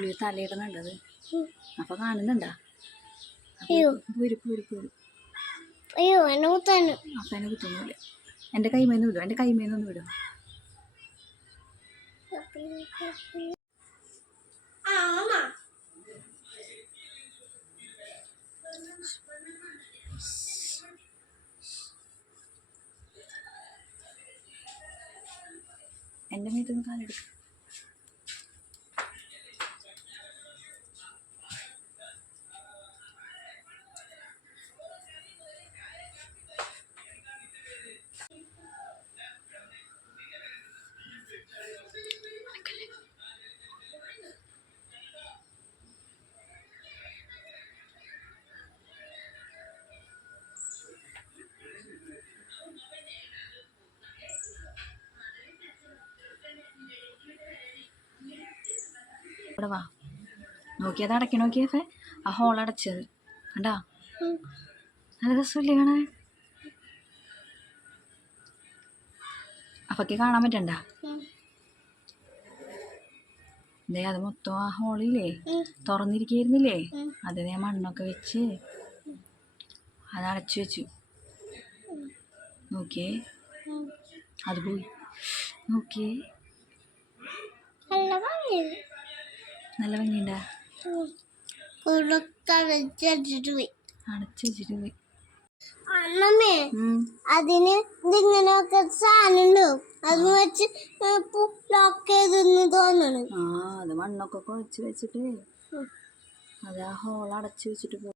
പുള്ളി തലയിടുന്നുണ്ടത്. അപ്പൊ കാണുന്നുണ്ടാ? അപ്പൊ എന്നെ കുത്തൊന്നുമില്ല. എന്റെ കൈമേന്ന് വിടും, എന്റെ കൈമേന്നൊന്നും വിടും. എന്റെ മേത്തൊന്ന് കാലെടുക്കും. ഇവിടെ വാ, നോക്കിയത് അടക്കി നോക്കിയേ, ആ ഹോൾ അടച്ചത് കണ്ടാ? നല്ല രസമില്ലേ കാണാൻ? അപ്പൊക്ക് കാണാൻ പറ്റണ്ട. ദേ അത് മൊത്തം ആ ഹോളില്ലേ തുറന്നിരിക്കുന്നില്ലേ, അത് ഞാൻ മണ്ണൊക്കെ വെച്ച് അത് അടച്ചു വെച്ചു. നോക്കിയേ, അത് പോയി. നോക്കിയേ, നല്ല ഭംഗിയുണ്ടാ? അടച്ചു വെച്ചിട്ട് പോയി. അതിന് ഇതിങ്ങനെയൊക്കെ സാധനം ഉണ്ടാവും, അത് വെച്ച് ലോക്ക് ചെയ്തെന്ന് തോന്നണം. അത് മണ്ണൊക്കെ കുഴച്ച് വെച്ചിട്ട് അത് ആ ഹോൾ അടച്ചു വെച്ചിട്ട് പോയി.